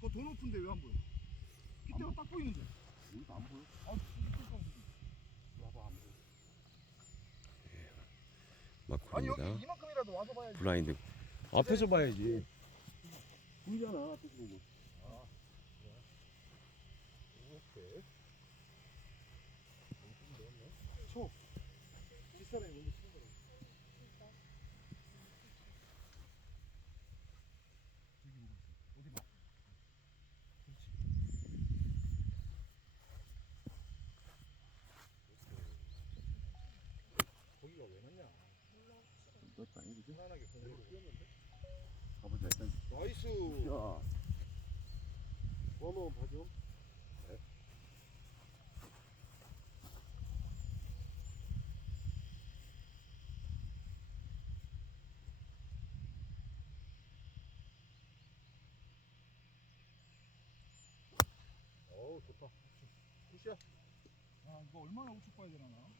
그거 더 높은데 왜 안 보여? 기대가 딱 보이는데. 여기도 안 보여? 아, 진짜 와봐 안 보여. 아니 여기 마크입니다. 이만큼이라도 와서 봐야지. 블라인드. 앞에서 봐야지. 보이잖아 앞에서 보고. 오케이. 초. 뒷사람이 먼저 치는 거라. 저기 보고 있어. 어디 봐. 그렇지. 거기가 왜 났냐? 넣었다 아니 그지? 편안하게 공으로 뛰었는데. 가보자 일단. 나이스. 야. 원어 봐줘. 어우 좋다. 굿이야. 아 이거 얼마나 우측 봐야 되나 나?